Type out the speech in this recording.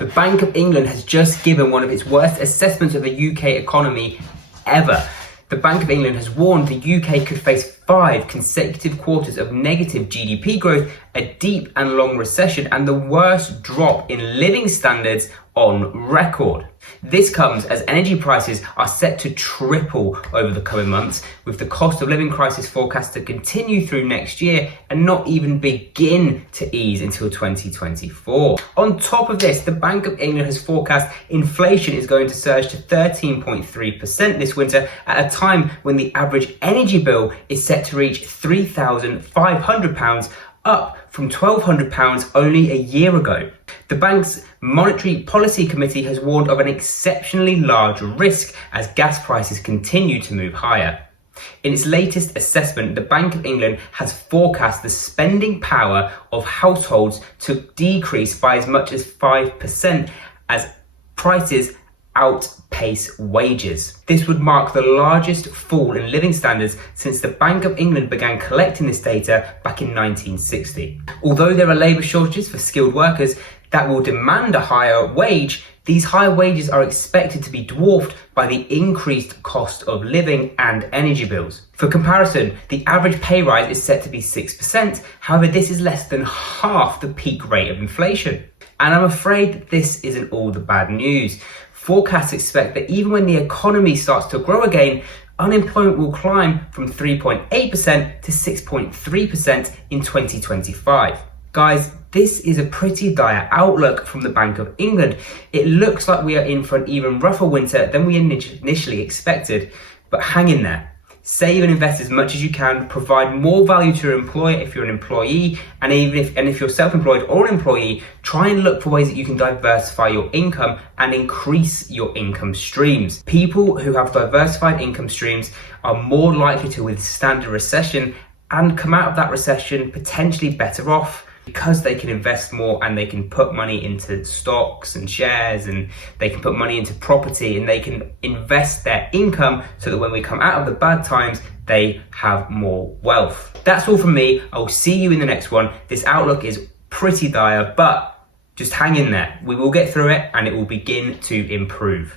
The Bank of England has just given one of its worst assessments of the UK economy ever. The Bank of England has warned the UK could face 5 consecutive quarters of negative GDP growth, a deep and long recession, and the worst drop in living standards on record. This comes as energy prices are set to triple over the coming months, with the cost of living crisis forecast to continue through next year and not even begin to ease until 2024. On top of this, the Bank of England has forecast inflation is going to surge to 13.3% this winter at a time when the average energy bill is set to reach £3,500, up from £1,200 only a year ago. The bank's Monetary Policy Committee has warned of an exceptionally large risk as gas prices continue to move higher. In its latest assessment, the Bank of England has forecast the spending power of households to decrease by as much as 5% as prices outpace wages. This would mark the largest fall in living standards since the Bank of England began collecting this data back in 1960. Although there are labour shortages for skilled workers that will demand a higher wage, these higher wages are expected to be dwarfed by the increased cost of living and energy bills. For comparison, the average pay rise is set to be 6%. However, this is less than half the peak rate of inflation. And I'm afraid that this isn't all the bad news. Forecasts expect that even when the economy starts to grow again, unemployment will climb from 3.8% to 6.3% in 2025. Guys, this is a pretty dire outlook from the Bank of England. It looks like we are in for an even rougher winter than we initially expected, but hang in there. Save and invest as much as you can, provide more value to your employer if you're an employee, and if you're self-employed or an employee, try and look for ways that you can diversify your income and increase your income streams. People who have diversified income streams are more likely to withstand a recession and come out of that recession potentially better off, because they can invest more and they can put money into stocks and shares, and they can put money into property, and they can invest their income so that when we come out of the bad times, they have more wealth. That's all from me. I'll see you in the next one. This outlook is pretty dire, but just hang in there. We will get through it and it will begin to improve.